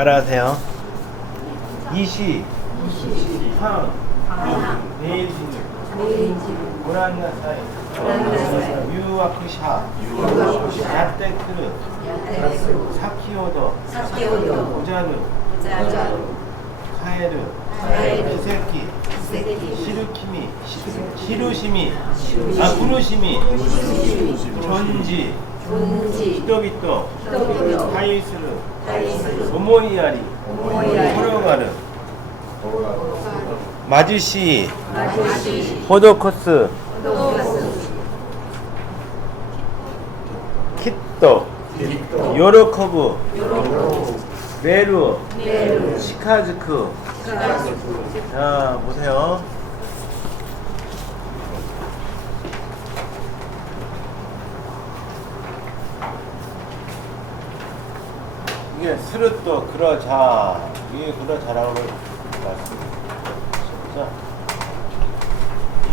따라하세요. 이시, 상, 네이지누, 고란나사이, 유와크샤, 야떼크르, 사키오도, 오자누, 카에르, 히세키, 시루키미, 시루시미, 부루시미, 존지, 히토비토, 타이스르, 오모이야리, 호로가르, 마주시, 호도코스, 키토, 요로코부, 메루, 시카즈쿠. 자, 보세요. 이게 스르또 그러자, 이게 그러자라고 말씀드립니다. 자,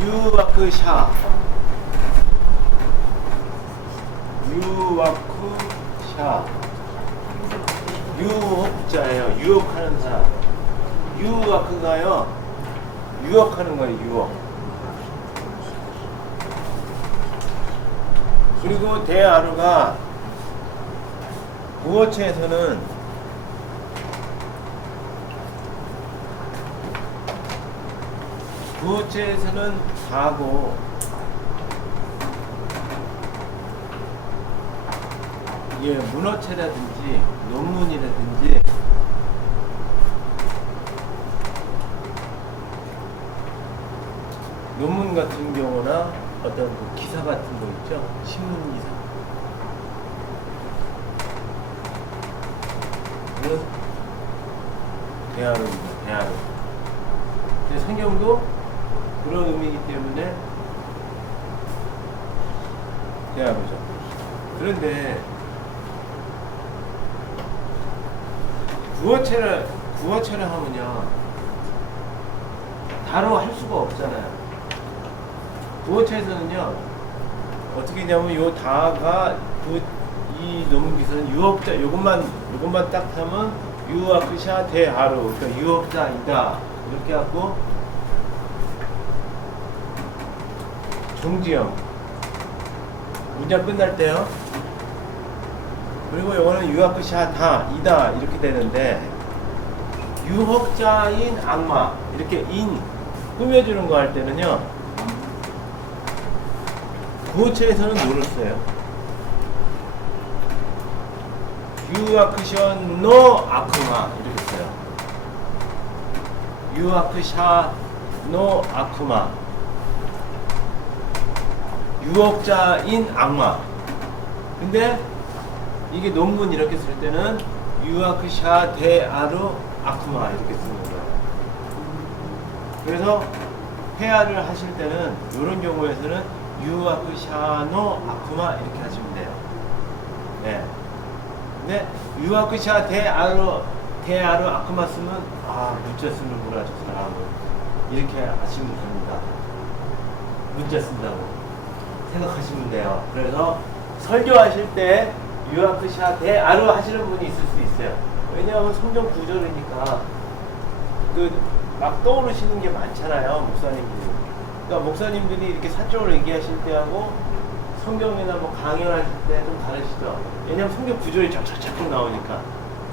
유와크샤, 유와크샤, 유혹자예요. 유혹하는 사람. 유와크가요, 유혹하는 거예요. 유혹. 그리고 대아루가 구어체에서는 다고, 이게 문어체라든지 논문이라든지 논문 같은 경우나 어떤 그 기사 같은 거 있죠? 신문 기사. 이건 대화로입니다. 대화로. 근데 성경도 그런 의미이기 때문에 대화로죠. 그런데 구어체를 하면요, 다로 할 수가 없잖아요. 구어체에서는요, 어떻게 되냐면 요 다가 이 논문 기사는 유혹자, 요것만 딱 하면 유와크샤 대하루, 그러니까 유혹자이다 이렇게 하고 종지형 문장 끝날 때요. 그리고 요거는 유와크샤 다이다 이렇게 되는데, 유혹자인 악마 이렇게 인 꾸며주는 거 할 때는요, 구어체에서는 노를 써요. 유와크샤 노 아쿠마 이렇게 써요. 유와크샤 노 아쿠마, 유혹자인 악마. 근데 이게 논문 이렇게 쓸 때는 유와크샤 대아루 아쿠마 이렇게 쓰는 거예요. 그래서 회화를 하실 때는 이런 경우에서는 유와크샤노 아쿠마 이렇게 하시면 돼요. 네. 근데 유와크샤 대아루 아쿠마 쓰면 문자 쓰는구나 저 사람은, 이렇게 하시면 됩니다. 문자 쓴다고 생각하시면 돼요. 그래서 설교하실 때 유와크샤 대아루 하시는 분이 있을 수 있어요. 왜냐하면 성경 구절이니까 막 떠오르시는 게 많잖아요, 목사님들이. 그러니까 목사님들이 이렇게 사적으로 얘기하실 때하고 성경이나 뭐 강연하실 때 좀 다르시죠. 왜냐하면 성경 구절이 쫙쫙쫙 나오니까.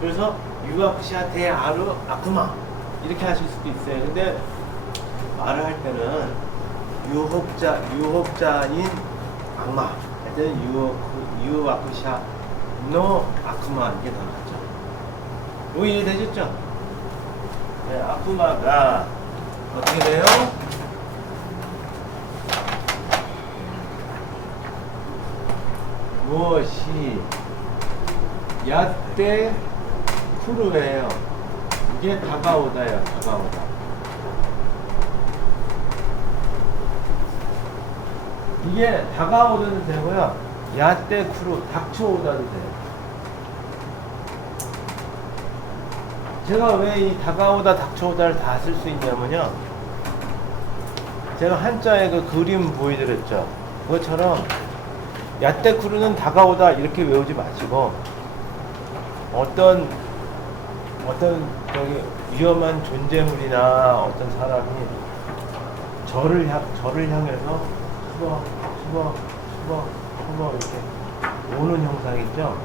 그래서 유와크샤 대아루 아쿠마 이렇게 하실 수도 있어요. 근데 말을 할 때는 유혹자인 악마 할 때는 유와크샤 노 아쿠마 이게 더 낫죠. 이거 이해되셨죠? 네, 아쿠마가 어떻게 돼요? 무엇이 야떼 쿠르예요. 이게 다가오다예요. 다가오다. 이게 다가오다도 되고요, 야떼 쿠르 닥쳐오다도 돼요. 제가 왜 이 다가오다 닥쳐오다를 다 쓸 수 있냐면요, 제가 한자에 그 그림 보여드렸죠. 그것처럼 야떼쿠르는 다가오다 이렇게 외우지 마시고, 어떤 어떤 저기 위험한 존재물이나 어떤 사람이 저를 향해서 수버 이렇게 오는 형상 있죠?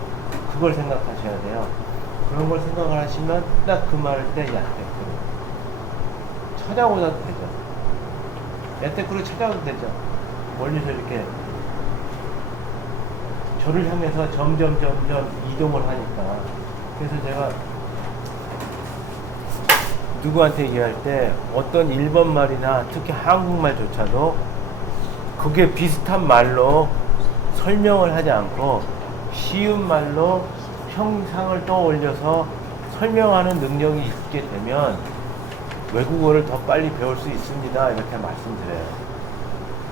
그걸 생각하셔야 돼요. 그런 걸 생각을 하시면 딱 그 말을 때 야테크로 찾아오셔도 되죠. 야테크로 찾아오도 되죠. 멀리서 이렇게 저를 향해서 점점 이동을 하니까. 그래서 제가 누구한테 얘기할 때 어떤 일본 말이나 특히 한국말조차도 그게 비슷한 말로 설명을 하지 않고 쉬운 말로 형상을 떠올려서 설명하는 능력이 있게 되면 외국어를 더 빨리 배울 수 있습니다. 이렇게 말씀드려요.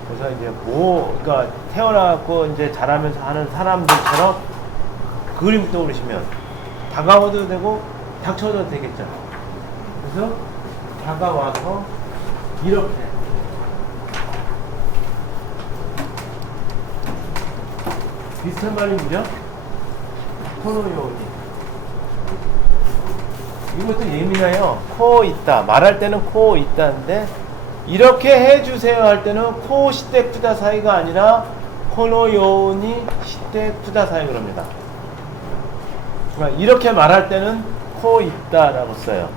그래서 이제 그러니까 태어나고 이제 자라면서 하는 사람들처럼 그림 떠오르시면 다가와도 되고 닥쳐도 되겠죠. 그래서 다가와서 이렇게 비슷한 말이죠. 코노요니. 이것도 예민해요. 코 있다. 말할 때는 코 있다는데 이렇게 해주세요 할 때는 코 시대 쿠다사이가 아니라 코노요니 시대 쿠다사이 그럽니다. 그러니까 이렇게 말할 때는 코 있다라고 써요.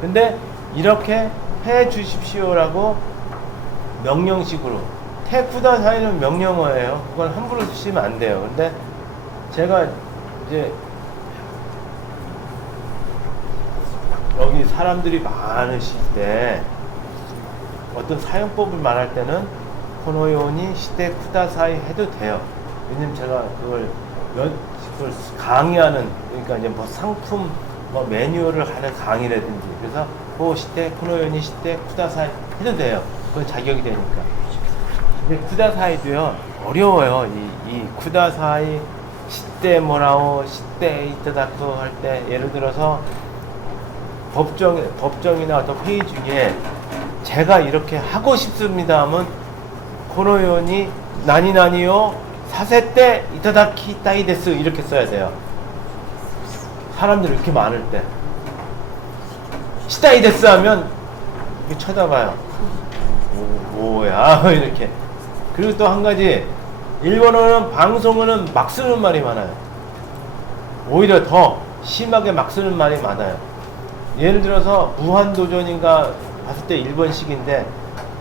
근데 이렇게 해 주십시오라고 명령식으로 테쿠다사이는 명령어예요. 그건 함부로 쓰시면 안 돼요. 근데 제가 이제 여기 사람들이 많으실 때 어떤 사용법을 말할 때는 코노요니 시대 쿠다사이 해도 돼요. 왜냐면 제가 그걸 강의하는, 그러니까 이제 뭐 상품 뭐 매뉴얼을 하는 강의라든지, 그래서 그 시대 코노요니 시대 쿠다사이 해도 돼요. 그건 자격이 되니까. 근데 쿠다사이도요 어려워요. 이 쿠다사이 시대 뭐라고 시대 이타다쿠 할 때 예를 들어서 법정이나 어떤 회의 중에 제가 이렇게 하고 싶습니다 하면 코노요니 나니나니요 사세때 이타다키 따이데스 이렇게 써야 돼요. 사람들이 이렇게 많을 때 시다이데스 하면 이렇게 쳐다봐요. 뭐야 이렇게. 그리고 또 한 가지, 일본어는 방송어는 막 쓰는 말이 많아요. 오히려 더 심하게 막 쓰는 말이 많아요. 예를 들어서 무한도전인가 봤을 때 일본식인데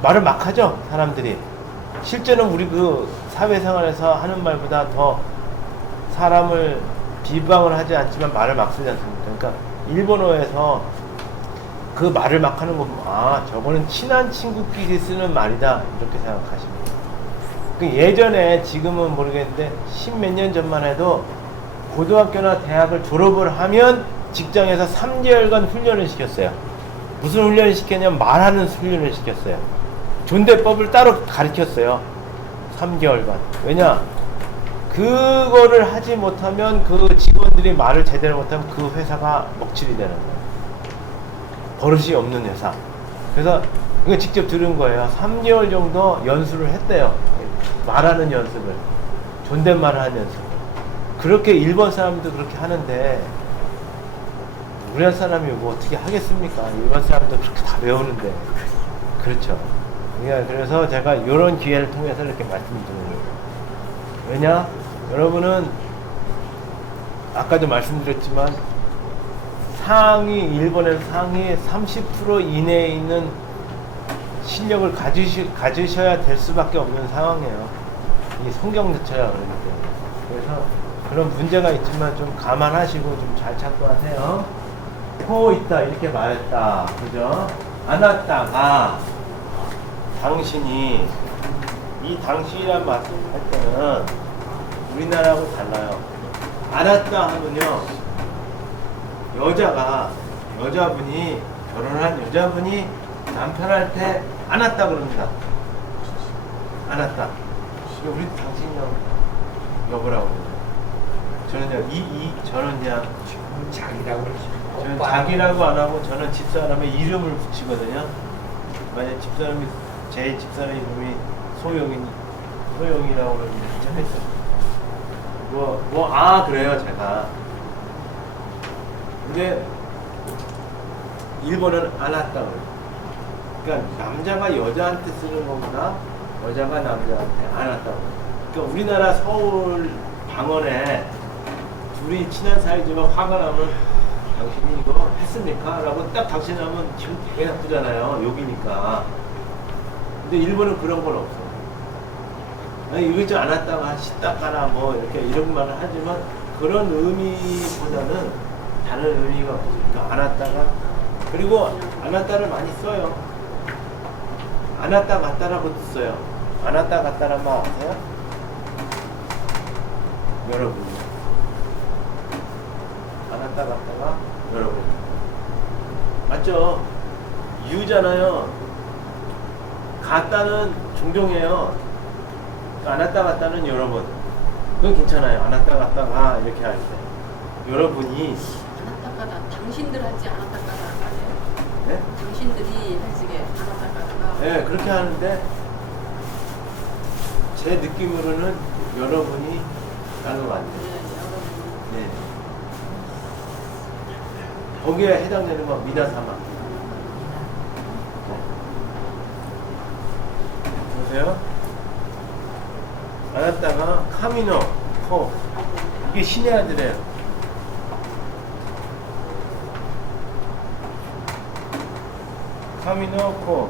말을 막 하죠 사람들이. 실제는 우리 그 사회생활에서 하는 말보다 더 사람을 비방을 하지 않지만 말을 막 쓰지 않습니까? 그러니까 일본어에서 그 말을 막 하는 거 보면 아 저거는 친한 친구끼리 쓰는 말이다 이렇게 생각하시면 돼요. 그 예전에 지금은 모르겠는데 10몇 년 전만 해도 고등학교나 대학을 졸업을 하면 직장에서 3개월간 훈련을 시켰어요. 무슨 훈련을 시켰냐면 말하는 훈련을 시켰어요. 존대법을 따로 가르쳤어요. 3개월간. 왜냐? 그거를 하지 못하면 그 직원들이 말을 제대로 못하면 그 회사가 먹칠이 되는 거예요. 버릇이 없는 회사. 그래서 이거 직접 들은 거예요. 3개월 정도 연수를 했대요. 말하는 연습을. 존댓말을 하는 연습을. 그렇게 일본 사람도 그렇게 하는데 우리나라 사람이 뭐 어떻게 하겠습니까? 일본 사람도 그렇게 다 배우는데. 그렇죠. 그래서 제가 이런 기회를 통해서 이렇게 말씀드리는 거예요. 왜냐? 여러분은 아까도 말씀드렸지만 일본에서 상위 30% 이내에 있는 실력을 가지셔야 될 수밖에 없는 상황이에요. 이 성경 자체가 그러기 때문에. 그래서 그런 문제가 있지만 좀 감안하시고 좀 잘 찾고 하세요. 코 있다 이렇게 말했다, 그죠? 안았다가 당신이, 이 당신이란 말씀할 때는 우리나라하고 달라요. 안았다 하면요 여자분이 결혼한 여자분이 남편한테 안았다 그럽니다. 안았다. 우리 당신이요 여보라고 그러죠. 저는 그냥 자기라고 그러죠. 저는 자기라고 안 하고 저는 집사람의 이름을 붙이거든요. 만약 제 집사람 이름이 소영이라고 그러는데 참했어요. 그래요 제가. 근데 일본은 아나따. 그러니까 남자가 여자한테 쓰는 것보다 여자가 남자한테 아나따. 그러니까 우리나라 서울 방언에 둘이 친한 사이지만 화가 나면 당신이 이거 했습니까? 라고 딱 당신 하면 기분 되게 나쁘잖아요. 욕이니까. 근데 일본은 그런 건 없어. 아니, 이거 좀 안 왔다가 씻다가나 뭐 이렇게 이런 말을 하지만 그런 의미보다는 다른 의미가 없으니까 안 왔다가. 그리고 안 왔다를 많이 써요. 안 왔다 갔다라고 써요. 안 왔다 갔다란 말 아세요? 여러분. 안 왔다 갔다가 여러분. 맞죠? 유잖아요. 갔다는 종종이에요. 안 왔다 갔다는 여러분. 그건 괜찮아요. 안 왔다 갔다가 이렇게 할 때. 여러분이 안 왔다 가다 당신들 하지 안 왔다 가다 아니에요? 네? 당신들이 하시게 안 왔다 가다가 네, 그렇게 하는데 제 느낌으로는 여러분이 라는 것 같아요. 여러분이 네. 거기에 해당되는 건 미나사마. 보세요. 안 왔다가 카미노, 코. 이게 신의 아들이에요. 카미노, 코.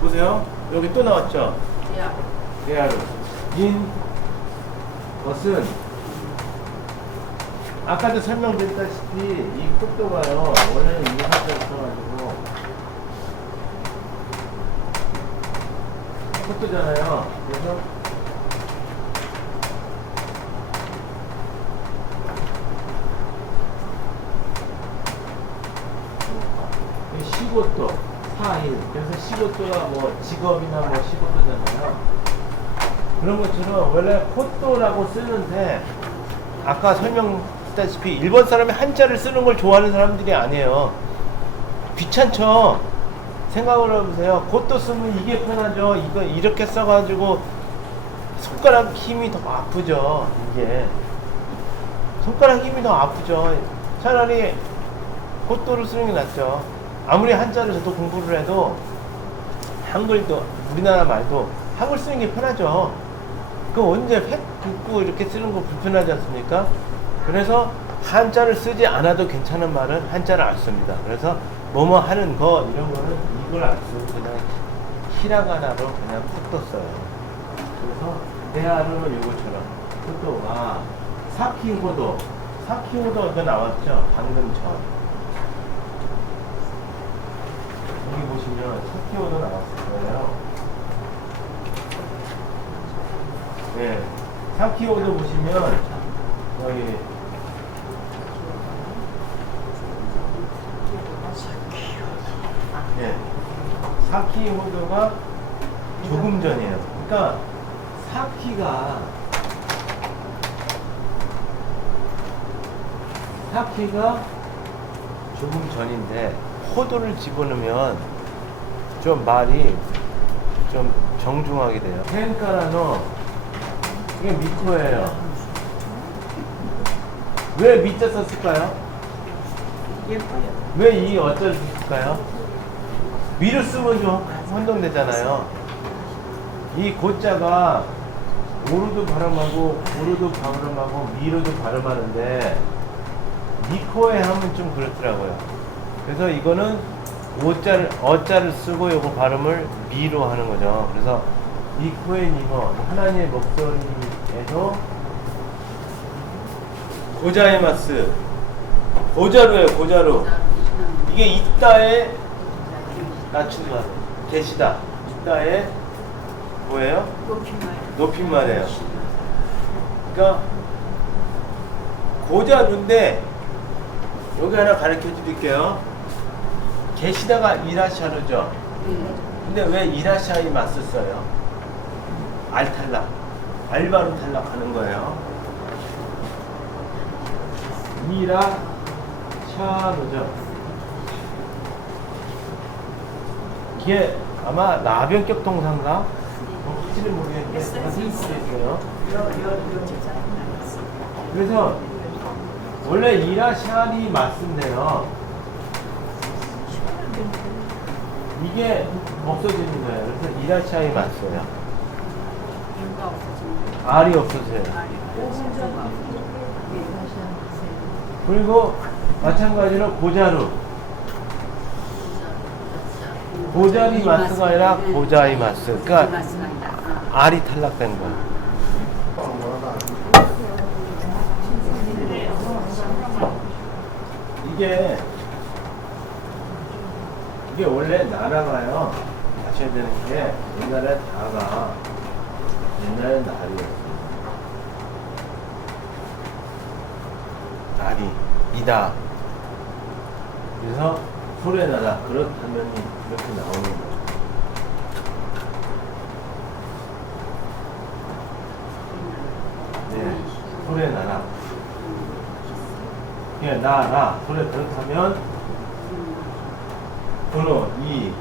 보세요. 여기 또 나왔죠? 야 레아로. 인 것은 아까도 설명드렸다시피 이 코도가요 원래는 이 하자 있어가지고 코도잖아요. 그래서 시고도 4일. 그래서 시고도가 뭐 직업이나 뭐 시고도잖아요. 그런 것처럼 원래 코도라고 쓰는데 아까 설명했다시피 일본 사람이 한자를 쓰는 걸 좋아하는 사람들이 아니에요. 귀찮죠. 생각을 해보세요. 코도 쓰면 이게 편하죠. 이거 이렇게 써가지고 손가락 힘이 더 아프죠. 이게 손가락 힘이 더 아프죠. 차라리 코도를 쓰는 게 낫죠. 아무리 한자를 저도 공부를 해도 한글도 우리나라 말도 한글 쓰는 게 편하죠. 그 언제 획 긋고 이렇게 쓰는 거 불편하지 않습니까? 그래서 한자를 쓰지 않아도 괜찮은 말은 한자를 안 씁니다. 그래서 뭐뭐 하는 거 이런 거는 이걸 안 쓰고 그냥 히라가나로 그냥 콕도 써요. 그래서 대하루는 이거처럼 코도가 사키호도 사키호도가 나왔죠. 방금 전 여기 보시면 사키호도 나왔을 거예요. 네, 사키호도 보시면 여기 네, 사키호도가 조금 전이에요. 그러니까 사키가 조금 전인데 호도를 집어넣으면 좀 말이 좀 정중하게 돼요. 텐카라노 이게 미코예요. 왜 미자 썼을까요? 왜 이 어쩌를 썼을까요? 미를 쓰면 좀 혼동되잖아요. 이 고자가 오로도 발음하고 고로도 발음하고 미로도 발음하는데 미코에 하면 좀 그렇더라고요. 그래서 이거는 어자를 쓰고 요거 발음을 미로 하는 거죠. 그래서 미코에 니모 하나님의 목소리에서 고자이마스 고자루예요. 고자루. 이게 이따에 낮춘말 계시다. 이따에 뭐예요? 높임말이에요. 그러니까 고자루인데 여기 하나 가르쳐 드릴게요. 계시다가 이라샤르죠. 근데 왜 이라샤이 맞을 써요? 알 탈락. 알바로 탈락하는 거예요. 이라샤르죠. 이게 아마 나변격 동사인가? 혹시는 모르겠는데 쓸 수도 있어요. 그래서 원래 이라샤리 맞는데요. 이게 없어지는 거예요. 그래서 이라차이 맞어요. 유가 없어지는 알이 없어져요. 거. 그리고 마찬가지로 고자루. 고자리마스가 아니라 고자이마스. 그러니까 알이 탈락된 거예요. 이게 원래 나라가요. 아셔야 되는 게 옛날에 다가 옛날에 날이었어요. 날이 이다. 그래서 소래 나라 그렇다면 이렇게 나오는 거예요. 네, 소래 나라. 그냥 나라 소래 그렇다면 번호 2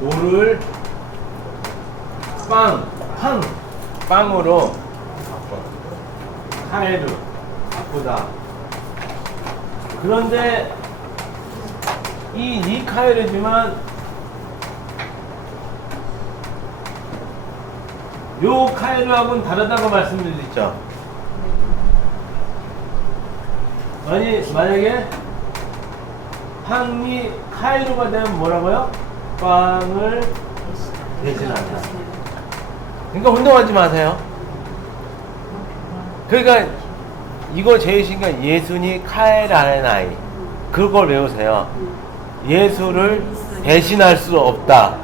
노를 빵으로 카에르 바꾸다. 그런데 이 카에르지만 요 카에르하고는 다르다고 말씀드렸죠. 만약에 빵이 카에르가 되면 뭐라고요? 빵을 대신한다. 그러니까 운동하지 마세요. 그러니까 이거 제일 신기한 예수니 카에라나이 그걸 외우세요. 예수를 대신할 수 없다.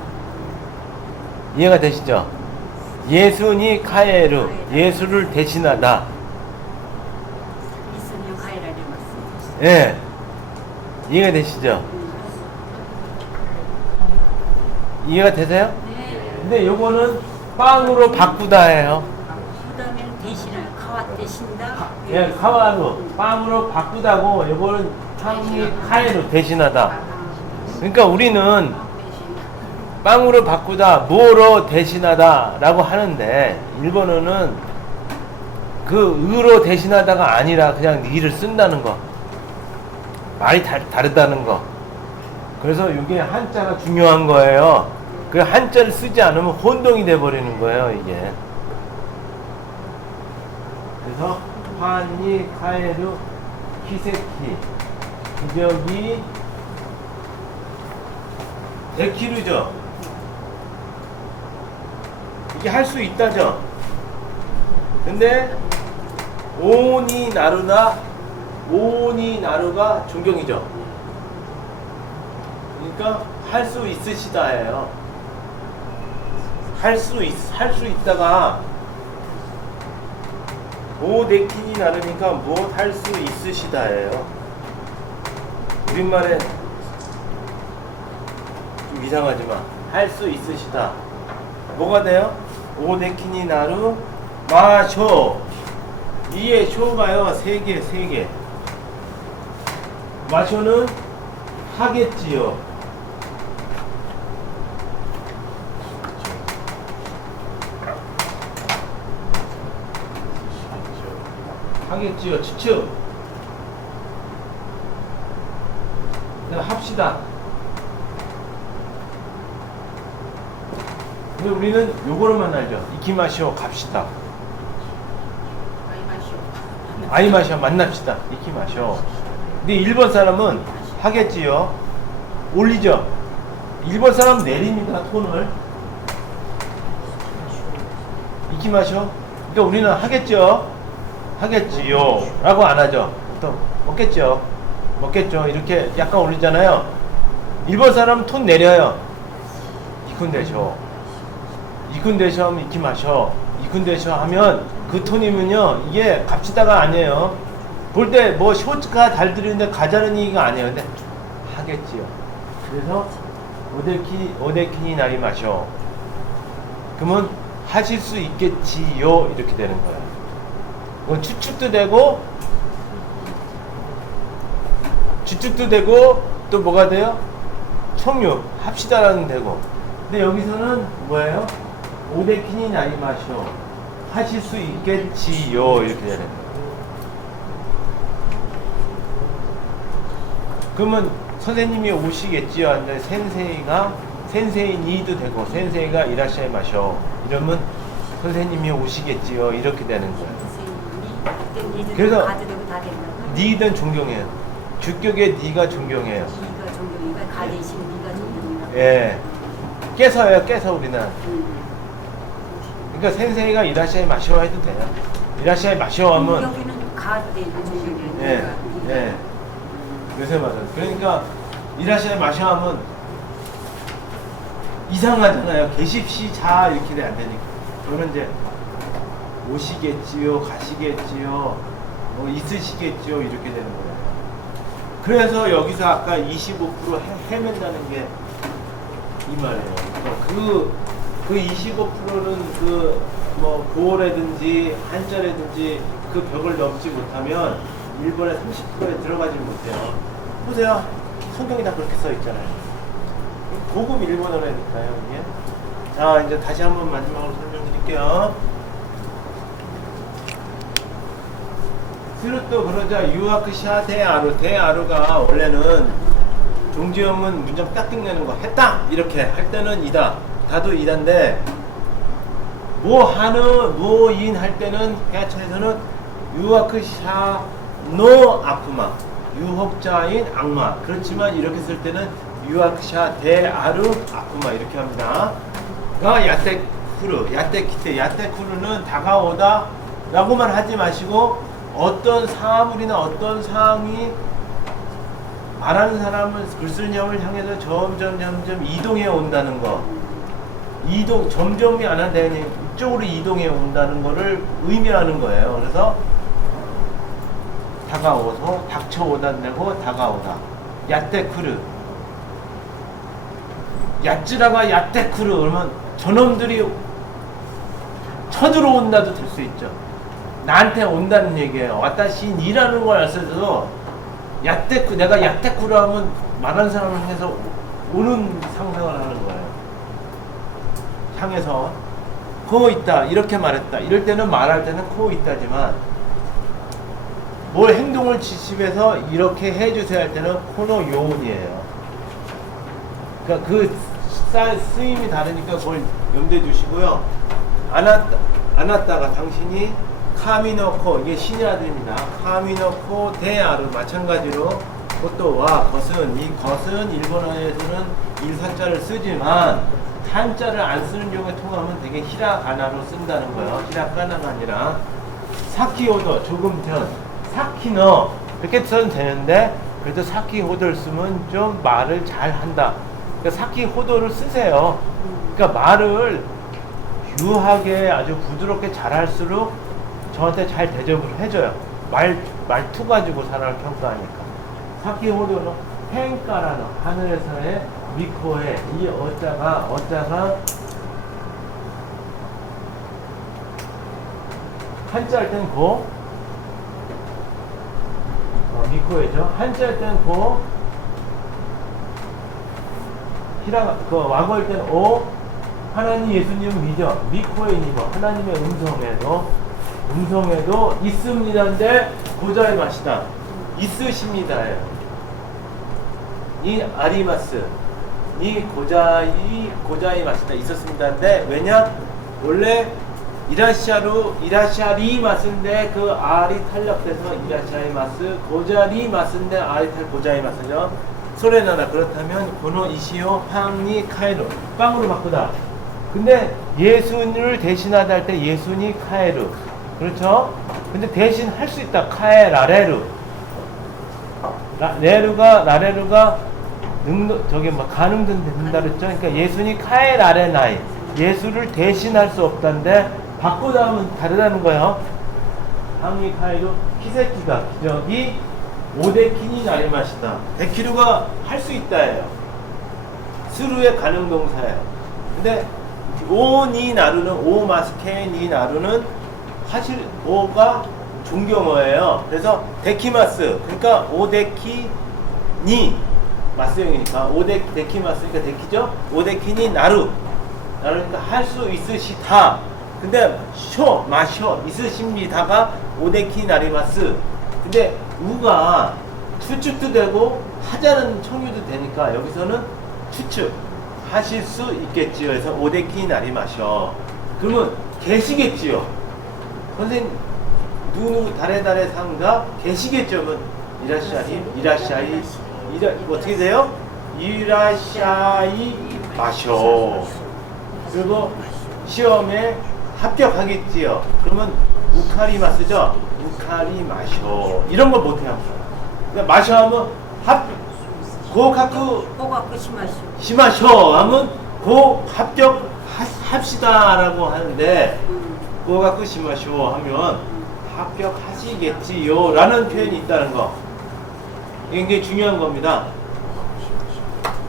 이해가 되시죠? 예수니 카에르 예수를 대신하다. 예. 이해가 되시죠? 이해가 되세요? 네. 근데 요거는 빵으로 바꾸다예요. 바꾸다면 대신을 가와 대신다. 예, 카와로 빵으로 바꾸다고 요거는 향이 카에로 대신하다. 그러니까 우리는 빵으로 바꾸다, 뭐로 대신하다 라고 하는데 일본어는 그 의로 대신하다가 아니라 그냥 이를 쓴다는 거. 말이 다르다는 거. 그래서 이게 한자가 중요한 거예요. 그 한자를 쓰지 않으면 혼동이 돼버리는 거예요, 이게. 그래서 환니 카에루 히세키 기적이 데키르죠. 이게 할 수 있다죠. 근데 오니 나루가 존경이죠. 그러니까 할 수 있으시다예요. 할 수 있다가 오데키니 나르니까 무엇 할 수 있으시다예요. 우리말에 좀 이상하지만 할 수 있으시다. 뭐가 돼요? 오데키니 나루 마쇼. 이에 쇼가요 3개. 마쇼는 하겠지요. 하겠지요. 추측. 합시다. 근데 우리는 요거로만 알죠. 이키마시오 갑시다. 아이마시오 만납시다. 이키마시오. 근데 일본 사람은 하겠지요. 올리죠. 일본 사람 내립니다. 톤을. 이키마시오. 그러니까 우리는 하겠죠. 하겠지요. 라고 안 하죠. 또 먹겠죠. 이렇게 약간 올리잖아요. 일본 사람은 톤 내려요. 이쿤데쇼. 이쿤데쇼 하면 이키마쇼. 이쿤데쇼 하면 그 톤이면요. 이게 갑시다가 아니에요. 볼 때 뭐 쇼츠가 달들이는데 가자는 얘기가 아니에요. 근데 하겠지요. 그래서 오데키니 나리마쇼. 그러면 하실 수 있겠지요. 이렇게 되는 거예요. 이건 추측도 되고 또 뭐가 돼요? 청유 합시다라는 되고. 근데 여기서는 뭐예요? 오데키니 나리마쇼. 하실 수 있겠지요. 이렇게 되는 거예요. 그러면 선생님이 오시겠지요. 근데 센세이니도 되고 센세이가 이라시아이 마셔 이러면 선생님이 오시겠지요. 이렇게 되는 거예요. 그래서 가지되고 다 된다고. 니는 존경해요. 주격에 니가 존경해요. 니가 존경이가 가지신 니가 존경이라고. 예. 깨서요. 깨서 우리는. 그러니까 센세이가 이라시아이 마셔 해도 돼요. 이라시아이 마셔 하면 여기는 가대 존경이. 예. 예. 요새 말은 그러니까 이라시아이 마셔 하면 이상하잖아요. 계십시 자 이렇게 안 되니까. 저는 이제 오시겠지요, 가시겠지요, 뭐 있으시겠지요 이렇게 되는 거예요. 그래서 여기서 아까 25% 헤맨다는 게 이 말이에요. 그러니까 그 25%는 그 뭐 고어라든지 한자라든지 그 벽을 넘지 못하면 1번에 30%에 들어가지 못해요. 보세요. 성경이 다 그렇게 써 있잖아요. 고급 일본어라니까요, 이게. 자, 이제 다시 한번 마지막으로 설명드릴게요. 스루또 그러자 유아크샤 대아루가 원래는 종지형은 문장 딱 끝내는 거 했다 이렇게 할 때는 이다 다도 이다인데 뭐인 할 때는 해야차에서는 유아크샤 노 아쿠마 유혹자인 악마 그렇지만 이렇게 쓸 때는 유아크샤 대아루 아쿠마 이렇게 합니다. 가 야테쿠르는 다가오다 라고만 하지 마시고 어떤 사물이나 어떤 상황이 말하는 사람은 글쓰님을 향해서 점점 이동해 온다는 거 점점이 안 한다니 이쪽으로 이동해 온다는 거를 의미하는 거예요. 그래서 다가오서 닥쳐오다내고 다가오다 야테쿠르 야찌라가 야테쿠르 그러면 저놈들이 쳐들어온다도 될 수 있죠. 나한테 온다는 얘기예요. 와타시니라는 걸 알면서도 내가 야테쿠르 하면 말하는 사람을 향해서 오는 상상을 하는 거예요. 향해서 코 있다 이렇게 말했다 이럴 때는 말할 때는 코 있다지만 뭘 행동을 지침해서 이렇게 해주세요 할 때는 코노 요운이에요. 그러니까 그 쓰임이 다르니까 그걸 염두에 두시고요. 아나타가 당신이 카미노코 이게 신의 아들입니다. 카미노코 대아루 마찬가지로 그것도 와 것은 이 것은 일본어에서는 일사자를 쓰지만 한자를 안 쓰는 경우에 통하면 되게 히라가나로 쓴다는 거예요. 히라가나가 아니라 사키호도 조금 전 사키너 이렇게 써도 되는데 그래도 사키호도를 쓰면 좀 말을 잘 한다. 그러니까 사키호도를 쓰세요. 그러니까 말을 유하게 아주 부드럽게 잘할수록 저한테 잘 대접을 해줘요. 말투 가지고 사람을 평가하니까. 사키호도는 펜가라는 하늘에서의 미코에 이 어자가 한자 할 때는 고 미코에죠. 한자 할 때는 고 와고 할 때는 오 하나님 예수님은 믿어 미코에 님어 하나님의 음성에도 있습니다인데 고자의 맛이다 있으십니다예요. 이 아리마스 이 고자의 맛이다 있었습니다인데 왜냐 원래 이라시아리 마스인데 그 알이 탈락돼서 이라시아의 마스 고자리 마스인데 알이 고자의 마스죠. 소레나라 그렇다면 고노 이시오 황니 카에루 빵으로 바꾸다. 근데 예수를 대신하다 할 때 예수니 카에루 그렇죠? 근데 대신 할 수 있다. 카에라레루 라레루가 저게 뭐 가능도 된다 그랬죠? 그러니까 예수니 카에라레나이 예수를 대신할 수 없다는데 바꾸다 하면 다르다는 거예요. 항이 카에루 키세키가 기적이 오데키니 나리마시다. 데키루가 할 수 있다예요. 스루의 가능 동사예요. 근데 오니 나루는 오 마스케 니 나루는 사실 오가 존경어예요. 그래서 데키마스 그러니까 오데키니 마스형이니까 데키마스니까 데키죠. 오데키니 나루니까 할 수 있으시다. 근데 마셔 있으십니다가 오데키 나리마스. 근데 우가 추추트 되고 하자는 청유도 되니까 여기서는 추측하실 수 있겠지요. 그래서 오데키 나리 마셔. 그러면 계시겠지요. 선생님 누구 달에 상가 계시겠죠. 그러면 이라샤이 어떻게 돼요? 이라샤이 마셔. 그리고 시험에 합격하겠지요. 그러면 우카리마스죠. 우카리 마셔. 이런 걸 못해요. 그러니까 마셔 하면 고카쿠 고가쿠 시마쇼. 시마쇼 하면 고 합격합시다라고 하는데 고가쿠 시마쇼 하면 합격하시겠지요 라는 표현이 있다는 거. 이게 굉장히 중요한 겁니다.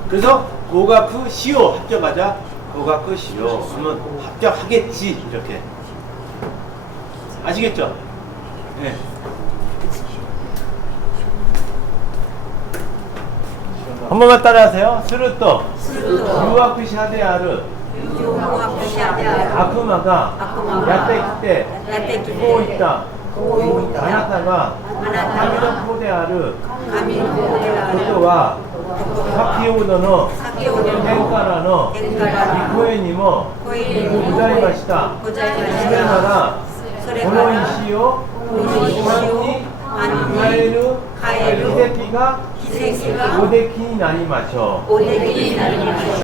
그래서 고가쿠 시오 합격하자. 고가쿠 시오 하면 합격하겠지 이렇게. 아시겠죠? 네. 한 번만 따라하세요. 스루토 유아쿠 샤데아르 고가쿠 시아데. 아쿠마가 아쿠마가 야떼키테 야떼키테 고 있다. 고있다. 아나타가 아나타가 카미노 코데아르 가미노 코토와 사키오도노 사키오도노 텐카라노 텐카라노 이코에니모 코에니모 고자이마시다. 고자이마시다. 수레나라 고노이시오 고노이시오 가에루 가에루 히데키가 기세기가 오데키 나리 마셔. 오데키 나리 마셔.